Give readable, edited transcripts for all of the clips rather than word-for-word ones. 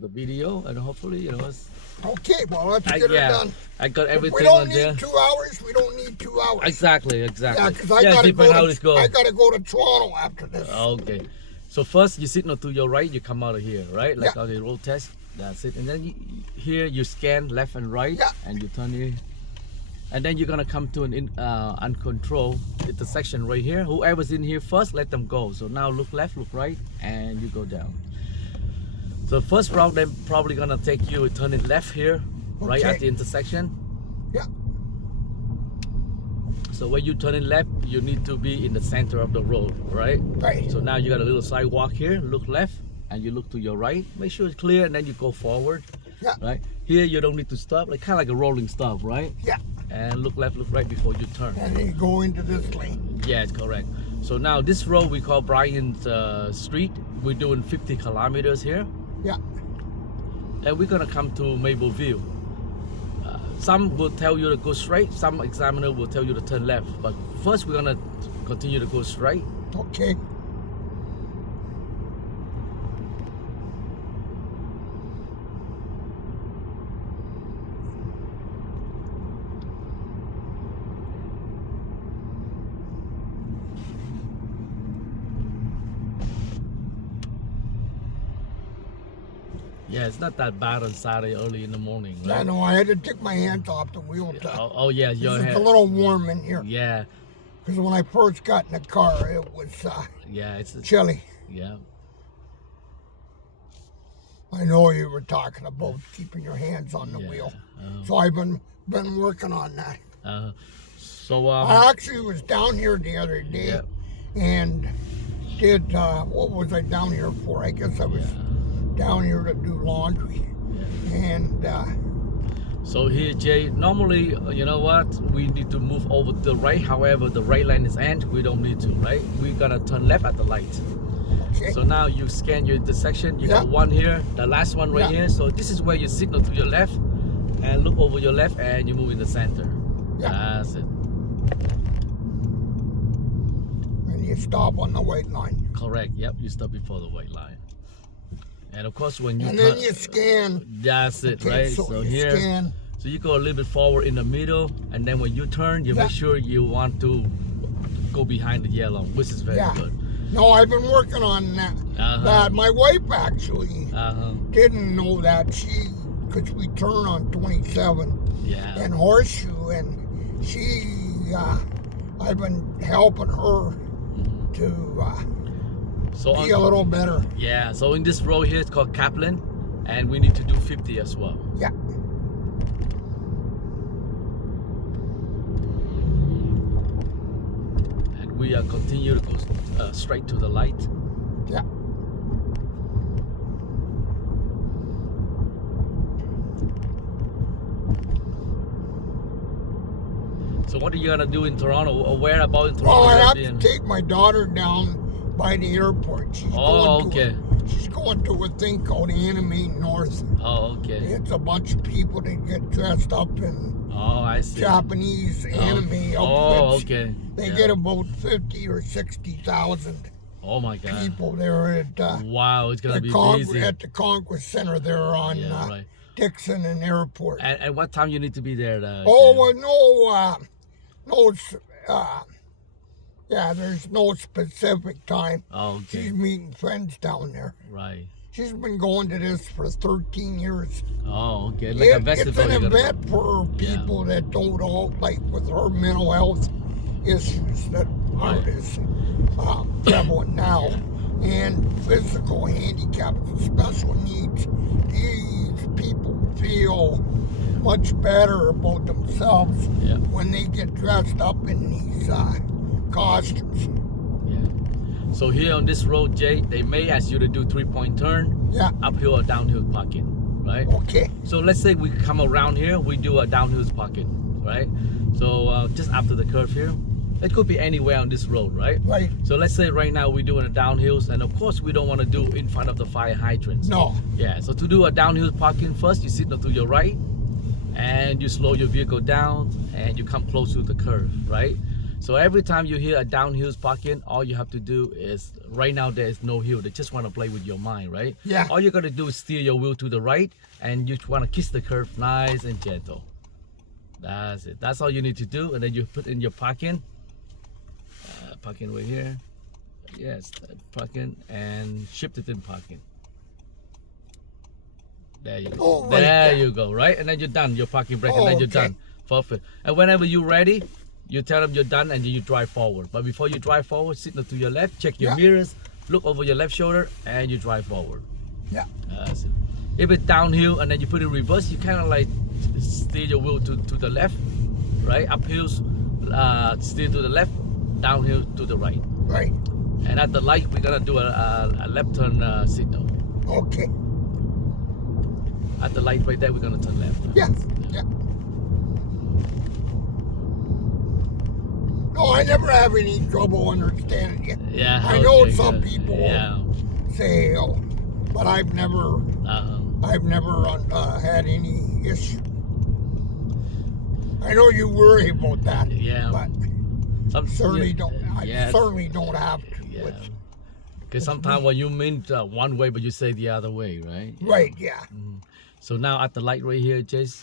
the video, and hopefully, it's, Okay, well, let's get it yeah, done. I got We everything don't on need there. 2 hours. We don't need 2 hours. Exactly. Yeah, because I gotta different how it go. goes. I gotta go to Toronto after this. Okay. So first you signal to your right, you come out of here, right? Like Yeah. on the road test. That's it. And then here you scan left and right, Yeah. and you turn here. And then you're gonna come to an uncontrolled intersection right here. Whoever's in here first, let them go. So now look left, look right, and you go down. So first route, they're probably gonna take you turning left here, right Okay. at the intersection. Yeah. So when you turn in left, you need to be in the center of the road, right? Right. So now you got a little sidewalk here. Look left, and you look to your right. Make sure it's clear, and then you go forward. Yeah. Right. Here you don't need to stop, like kind of like a rolling stop, right? Yeah. And look left, look right before you turn. And then you go into this lane. Yeah, it's correct. So now this road we call Bryant Street. We're doing 50 kilometers here, Yeah. and we're gonna come to Mapleview. Some will tell you to go straight. Some examiner will tell you to turn left. But first, we're gonna continue to go straight. Okay. Yeah, it's not that bad on Saturday early in the morning, I right? know. I had to take my hands off the wheel. Oh yeah, your It's head. a little warm in here. Yeah, Because when I first got in the car, it was yeah, it's chilly. yeah. I know you were talking about keeping your hands on the Yeah. wheel. So I've been working on that. So I actually was down here the other day yeah. and did, what was I down here for? I guess I was down here to do laundry. And So here, Jay, normally, you know what? We need to move over to the right. However, the right lane is end. We don't need to, right? We're gonna turn left at the light. okay. So now you scan your intersection. You got Yeah. one here, the last one right Yeah. here. So this is where you signal to your left and look over your left, and you move in the center. Yeah. That's it. And you stop on the white line. Correct. Yep. You stop before the white line. And of course, when you And turn, then you scan. that's it, Okay, right? so you here, scan. so you go a little bit forward in the middle, and then when you turn, you Yeah. make sure you want to go behind the yellow, which is very Yeah. good. No, I've been working on that. Uh-huh. That my wife actually Uh-huh. didn't know that because we turn on 27 Yeah. and Horseshoe, and I've been helping her to So be a little better. yeah. So in this road here, it's called Kaplan, and we need to do 50 as well. Yeah. And we continue to go straight to the light. Yeah. So what are you gonna do in Toronto? Or where about in Toronto? Well, I you're have being- to take my daughter down by the airport. Oh, okay. She's going to a thing called Anime North. Oh, okay. It's a bunch of people that get dressed up in Oh, I see. Japanese anime Oh, outfits. okay. They Yeah. get about 50 or 60,000 Oh my God. people there at Wow, it's gonna the be busy. at the Congress Center there on Yeah, right. Dixon and Airport. And what time you need to be there? Oh, Jay? well, yeah, there's no specific time. Oh, She's okay. meeting friends down there. Right. She's been going to this for 13 years. Oh, okay. Like a It's festival. an you gotta- event for people that don't all, like with her mental health issues that Right. are as prevalent now, and physical handicaps and special needs. These people feel much better about themselves Yeah. when they get dressed up in these costumes. Yeah. So here on this road, Jay, they may ask you to do 3-point turn, Yeah, uphill or downhill parking, right? okay. So let's say we come around here, we do a downhill parking, right? So just after the curve here, it could be anywhere on this road, right? Right. So let's say right now we're doing a downhills, and of course we don't want to do in front of the fire hydrants. No. Yeah, so to do a downhill parking, first you signal to your right, and you slow your vehicle down, and you come close to the curve, right? So every time you hear a downhill parking, all you have to do is, right now there is no hill. They just want to play with your mind, right? Yeah. All you got to do is steer your wheel to the right, and you want to kiss the curb nice and gentle. That's it. That's all you need to do. And then you put in your parking. Parking right here. Yes, parking, and shift it in parking. There you go. Oh, right there there. you go, right? And then you're done. Your parking brake, and Oh, then you're okay. done. Perfect. And whenever you're ready, you tell them you're done, and then you drive forward. But before you drive forward, signal to your left, check your Yeah. mirrors, look over your left shoulder, and you drive forward. Yeah. That's it. If it's downhill and then you put it in reverse, you kind of like steer your wheel to the left, right? Uphills, steer to the left, downhill to the right. Right. And at the light, we're gonna do a left turn signal. Okay. At the light right there, we're gonna turn left. Yeah. Yeah. No, I never have any trouble understanding it. Yeah. I know okay, some good. people Yeah. say, oh, but I've never had any issue. I know you worry about that. Yeah. But certainly don't. I certainly don't have to. Yeah. Because sometimes when you mean one way, but you say the other way, right? Right. Yeah. So now at the light right here, just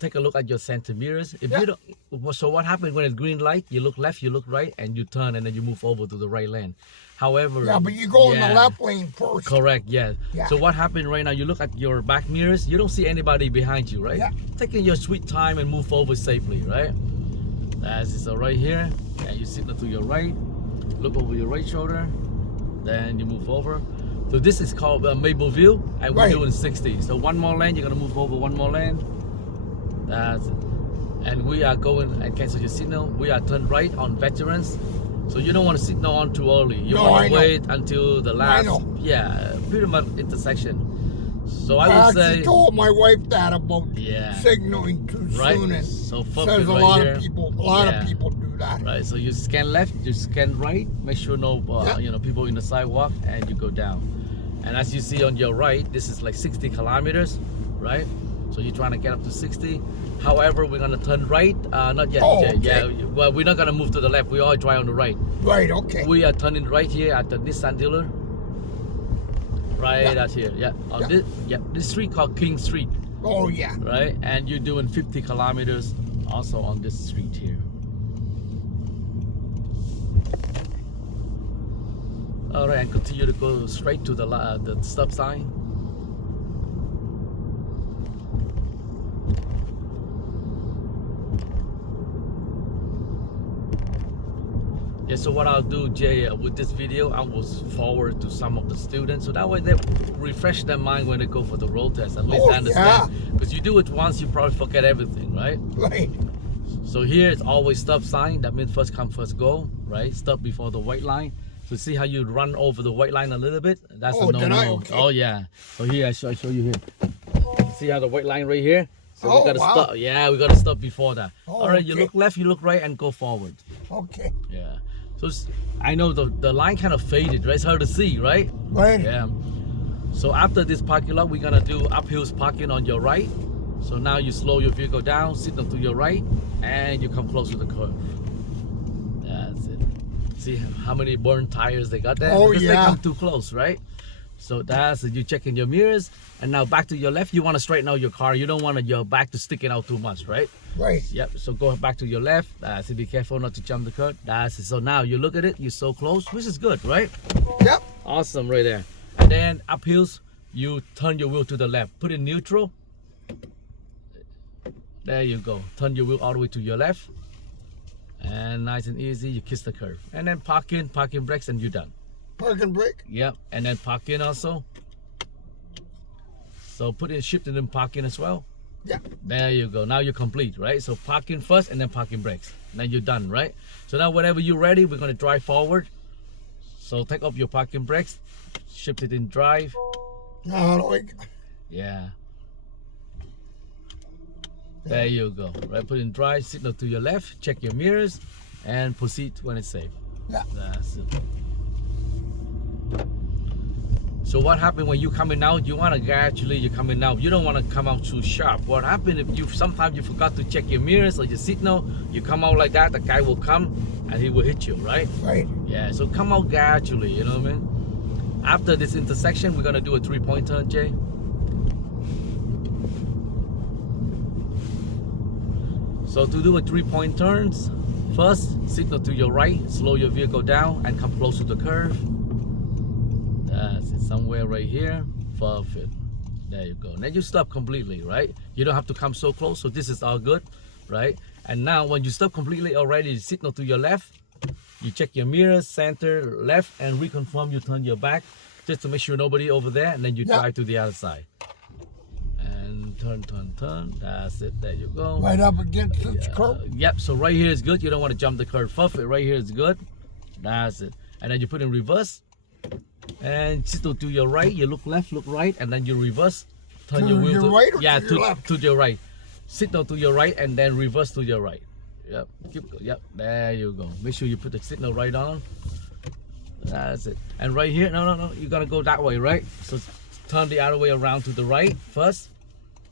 take a look at your center mirrors. If you don't, so what happens when it's green light? You look left, you look right, and you turn, and then you move over to the right lane. However, Yeah, but you go in the left lane first. Correct. Yeah. Yeah. So what happened right now? You look at your back mirrors. You don't see anybody behind you, right? Yeah. Taking your sweet time and move over safely, right? That's it. So right here, and you signal to your right. Look over your right shoulder. Then you move over. So this is called Mapleville, and we're Right. doing 60. So one more lane, you're gonna move over one more lane. That's it. And we are going and cancel your signal. We are turned right on Veterans. So you don't want to signal on too early. You No, want I to know. wait until the last, know. pretty much intersection. So I I would actually say, told my wife that about yeah, signaling too right. soon, and So says perfect a right lot here. of people. A lot Yeah. of people do that. Right. So you scan left, you scan right. Make sure no, people in the sidewalk, and you go down. And as you see on your right, this is like 60 kilometers, right? So you're trying to get up to 60. However, we're gonna turn right. Not yet. Oh, Jay. okay. Yeah. Well, we're not gonna move to the left. We all drive on the right. Right. Okay. We are turning right here at the Nissan dealer. Right Yeah. out here. Yeah. On Yeah. this street called King Street, Oh yeah. right? And you're doing 50 kilometers also on this street here. All right, and continue to go straight to the stop sign. Yeah, so what I'll do, Jay, with this video, I will forward to some of the students, so that way they refresh their mind when they go for the road test. At least Oh, they understand. Because you do it once, you probably forget everything, right? Right. So here it's always stop sign. That means first come, first go, right? Stop before the white line. So see how you run over the white line a little bit? That's Oh, a did I? no-no. Okay. Oh yeah. So here I show you here. See how the white line right here? So Oh, we gotta wow. stop. Yeah, we gotta stop before that. Oh, All right, you okay. look left, you look right, and go forward. Okay. Yeah. So I know the line kind of faded, right? It's hard to see, right? Right. Yeah. So after this parking lot, we're gonna do uphills parking on your right. So now you slow your vehicle down, signal to your right, and you come close to the curve. That's it. See how many burned tires they got there? Oh, Because yeah. they come too close, right? So that's it. You checking your mirrors, and now back to your left. You want to straighten out your car. You don't want your back to sticking out too much, right? Right. Yep. So go back to your left. So be careful not to jump the curb. That's it. So now you look at it. You're so close, which is good, right? Yep. Awesome, right there. And then uphills, you turn your wheel to the left. Put in neutral. There you go. Turn your wheel all the way to your left. And nice and easy, you kiss the curve. And then parking brakes, and you're done. Parking brake. Yep. And then parking also. So put in shift and then parking as well. Yeah. There you go. Now you're complete, right? So parking first and then parking brakes. Then you're done, right? So now whenever you're ready, we're going to drive forward. So take up your parking brakes. Shift it in drive. Like. Yeah. There you go. Right, put in drive, signal to your left, check your mirrors, and proceed when it's safe. Yeah. That's it. So what happened when you coming out? You want to gradually you're coming out. You don't want to come out too sharp. What happened if you sometimes you forgot to check your mirrors or your signal? You come out like that, the guy will come and he will hit you, right? Right. Yeah. So come out gradually. You know what I mean? After this intersection, we're gonna do a 3-point turn, Jay. So to do a 3-point turns, first signal to your right, slow your vehicle down and come close to the curve. That's it, somewhere right here. Perfect. There you go. Then you stop completely, right? You don't have to come so close. So this is all good, right? And now when you stop completely already, you signal to your left. You check your mirrors, center, left, and reconfirm you turn your back just to make sure nobody over there, and then you drive to the other side. And turn. That's it. There you go. Right up against this curb. Yep. So right here is good. You don't want to jump the curb. Perfect. Right here is good. That's it. And then you put in reverse. And signal to your right. You look left, look right, and then you reverse. Turn your wheel to right or yeah, to your left? to your right. Signal to your right, and then reverse to your right. Yep. Yep. There you go. Make sure you put the signal right on. That's it. And right here, no. You gotta go that way, right? So turn the other way around to the right first.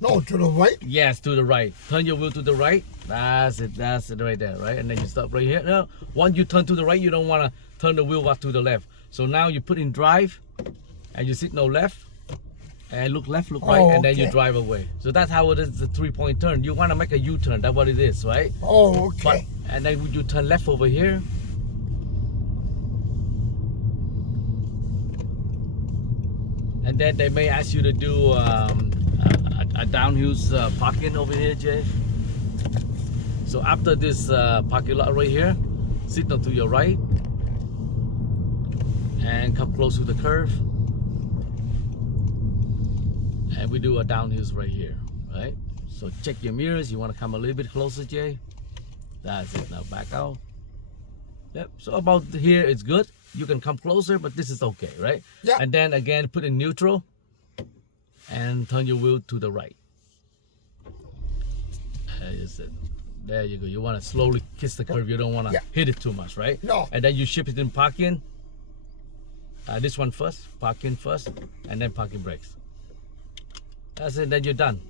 No, to the right. Yes, to the right. Turn your wheel to the right. That's it right there, right? And then you stop right here. Now, once you turn to the right, you don't want to turn the wheel back to the left. So now you put in drive, and you signal left, and look left, look right, and then you drive away. So that's how it is, the 3-point turn. You want to make a U-turn, that's what it is, right? Oh, okay. And then you turn left over here. And then they may ask you to do a downhill parking over here, Jay. So after this parking lot right here, signal to your right and come close to the curve. And we do a downhill right here, right? So check your mirrors. You want to come a little bit closer, Jay. That's it. Now back out. Yep. So about here, it's good. You can come closer, but this is okay, right? Yeah. And then again, put in neutral and turn your wheel to the right. There is it. There you go. You want to slowly kiss the curve. You don't want to hit it too much, right? No. And then you shift it in parking. This one first, parking first, and then parking brakes. That's it. Then you're done,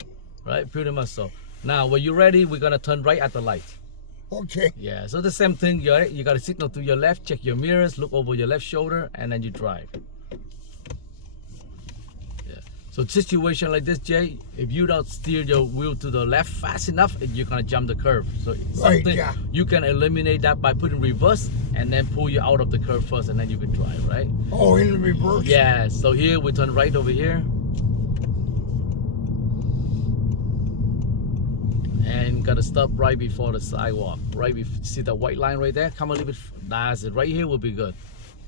right? Pretty much so. Now, when you're ready, we're gonna turn right at the light. Okay. Yeah, so the same thing, right? You got to signal to your left, check your mirrors, look over your left shoulder, and then you drive. Yeah. So situation like this, Jay, if you don't steer your wheel to the left fast enough, you're gonna jump the curve. So something you can eliminate that by putting reverse and then pull you out of the curve first, and then you can drive, right? Oh, in reverse. Yeah. So here we turn right over here. And gotta stop right before the sidewalk. See the white line right there? Come a little bit. That's it. Right here will be good.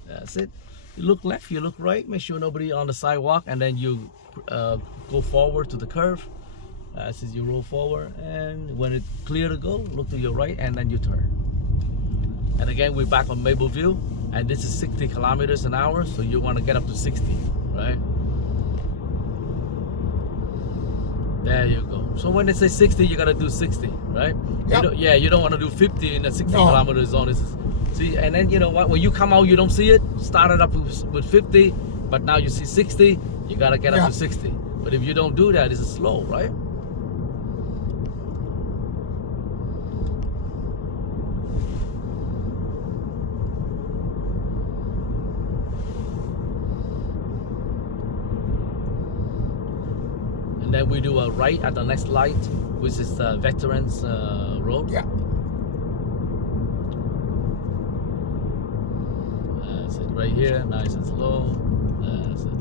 That's it. You look left, you look right. Make sure nobody on the sidewalk, and then you go forward to the curve. As you roll forward, and when it's clear to go, look to your right, and then you turn. And again, we're back on Mapleview, and this is 60 kilometers an hour, so you want to get up to 60, right? There you go. So when they say 60, you gotta do 60, right? Yep. You don't want to do 50 in a 60 kilometer zone. See, and then you know what? When you come out, you don't see it. Started up with 50, but now you see 60. You gotta get up to 60. But if you don't do that, it's slow, right? And then we do a right at the next light, which is the Veterans Road. Yeah. That's it right here, nice and slow. That's it.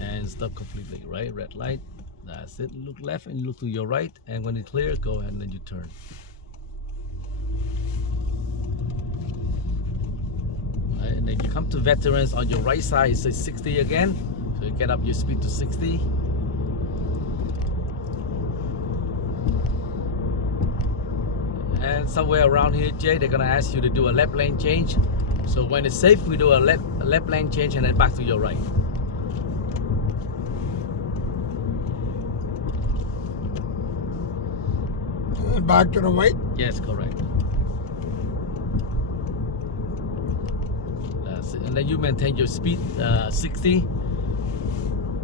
And stop completely, right? Red light. That's it. Look left and look to your right. And when it's clear, go ahead and then you turn. And then you come to Veterans on your right side, it says 60 again. So you get up your speed to 60. And somewhere around here, Jay, they're gonna ask you to do a left lane change. So when it's safe, we do a left lane change and then back to your right. Back to the right? Yes, correct. and then you maintain your speed 60,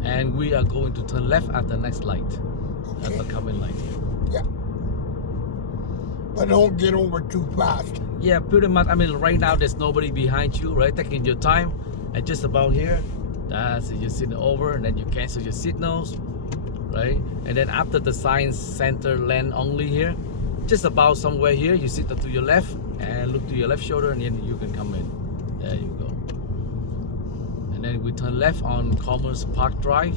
and we are going to turn left at the next light, at the coming light. Yeah. But don't get over too fast. Yeah, pretty much. I mean, right now there's nobody behind you, right? Taking your time, and just about here, that's it. You're sitting over, and then you cancel your signals, right? And then after the science center land only here, just about somewhere here, you sit to your left and look to your left shoulder, and then you can come in. There you go. And then we turn left on Commerce Park Drive.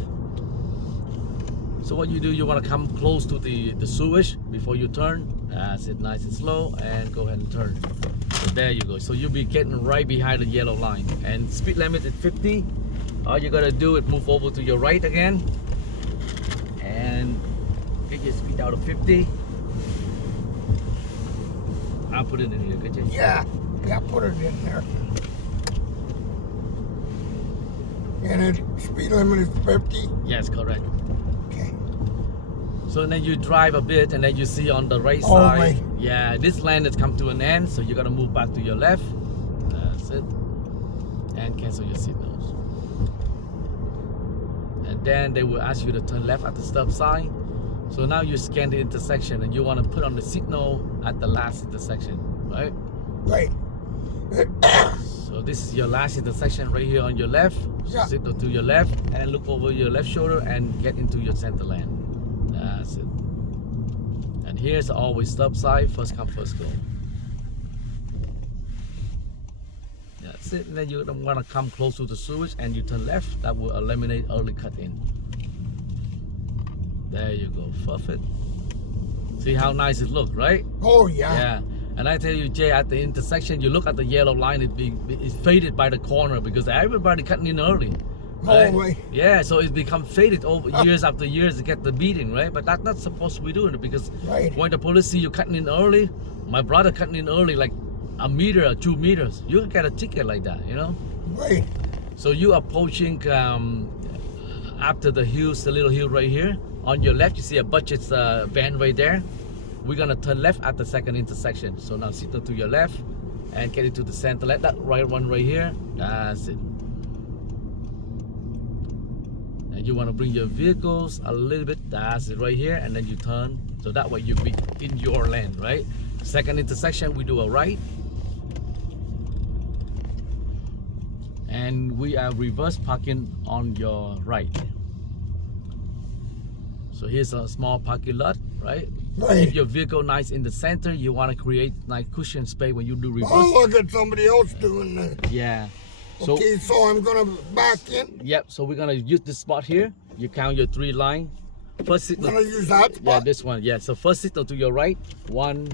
So what you do, you want to come close to the sewage before you turn. That's it, nice and slow, and go ahead and turn. So there you go. So you'll be getting right behind the yellow line. And speed limit is 50. All you gotta do is move over to your right again and get your speed out of 50. I'll put it in here, could you? Yeah, put it in there. And the speed limit is 50? Yes, correct. Okay. So then you drive a bit, and then you see on the right Oh, side, right. yeah, this lane has come to an end, so you gotta move back to your left. That's it. And cancel your signals. And then they will ask you to turn left at the stop sign. So now you scan the intersection, and you want to put on the signal at the last intersection, right? Right. So this is your last intersection right here on your left. Yeah. Signal to your left and look over your left shoulder and get into your center lane. That's it. And here's always stop sign, first come, first go. That's it. And then you don't want to come close to the sewage and you turn left. That will eliminate early cut in. There you go. Perfect. See how nice it looks, right? Oh, yeah. Yeah. And I tell you, Jay, at the intersection, you look at the yellow line, it's faded by the corner because everybody cutting in early. Right? Oh, right. Yeah, so it's become faded over years after years to get the beating, right? But that's not supposed to be doing it because Right. when the police see you cutting in early, my brother cutting in early like a meter or 2 meters, you get a ticket like that, you know? Right. So you approaching after the hills, the little hill right here. On your left, you see a budget van right there. We're gonna turn left at the second intersection. So now signal to your left and get into the center. Let that right one right here. That's it. And you want to bring your vehicles a little bit. That's it right here, and then you turn. So that way you be in your lane, right? Second intersection, we do a right, and we are reverse parking on your right. So here's a small parking lot, right? Right. Keep your vehicle nice in the center. You want to create nice cushion space when you do reverse. Oh, look at somebody else doing that. Yeah. So Okay, so I'm going to back in. yep. So we're gonna use this spot here. You count your 3 line. First I'm signal. going to use that Yeah, spot. this one. Yeah. So first signal to your right. 1,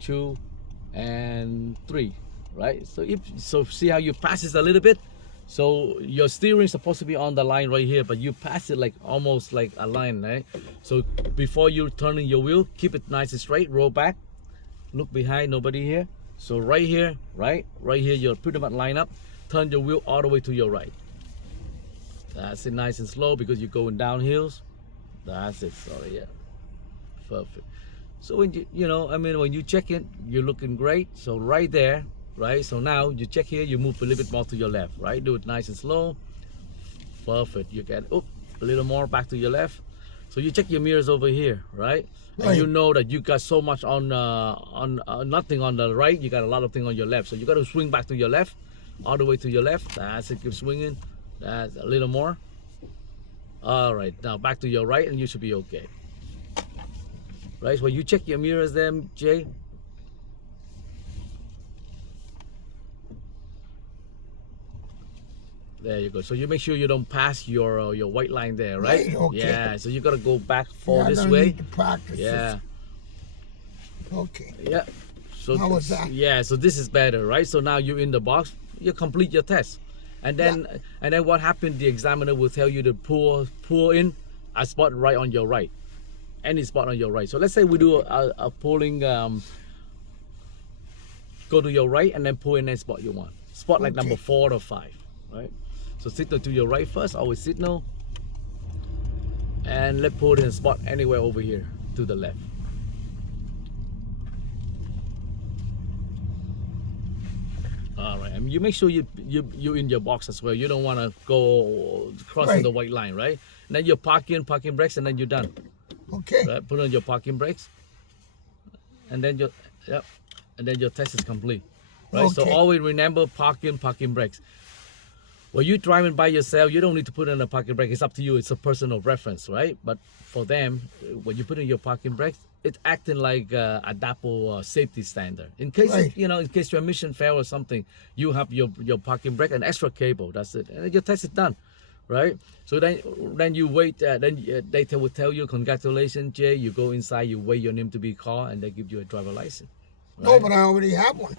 2, and 3. Right. So see how you pass this a little bit. So your steering is supposed to be on the line right here, but you pass it like almost like a line, right? So before you turning your wheel, keep it nice and straight. Roll back. Look behind. Nobody here. So right here, right here, you're pretty much line up. Turn your wheel all the way to your right. That's it, nice and slow because you're going down hills. That's it. Sorry, yeah. Perfect. So when when you check it, you're looking great. So right there, right? So now you check here, you move a little bit more to your left, right? Do it nice and slow. Perfect. You get a little more back to your left. So you check your mirrors over here, right? And you know that you got so much on nothing on the right. You got a lot of things on your left. So you got to swing back to your left, all the way to your left. That's it. Keep swinging. That's a little more. All right. Now back to your right, and you should be okay. Right. So when you check your mirrors, then Jay. There you go. So you make sure you don't pass your white line there, right? Right, okay. Yeah. So you gotta go back for Yeah, this I'm gonna way. need to practice Yeah. this. Okay. Yeah. So How was that? Yeah. So this is better, right? So now you're in the box. You complete your test, and then what happened? The examiner will tell you to pull in a spot right on your right, any spot on your right. So let's say we do a pulling. Go to your right and then pull in that spot you want. Spot like number 4 or 5, right? So signal to your right first, always signal. And let's pull in a spot anywhere over here to the left. All right, I mean, you make sure you in your box as well. You don't want to go crossing Right. the white line, right? And then you're parking brakes, and then you're done. Okay. Right? Put on your parking brakes, and then and then your test is complete. Right. So Okay. always remember parking brakes. When you're driving by yourself, you don't need to put in a parking brake. It's up to you. It's a personal reference, right? But for them, when you put in your parking brakes, it's acting like a DAPO safety standard. In case Right. in case your emission fail or something, you have your parking brake and extra cable. That's it, and your test is done, right? So then you wait. They will tell you, congratulations, Jay. You go inside, you wait your name to be called, and they give you a driver license. No, Right? but I already have one.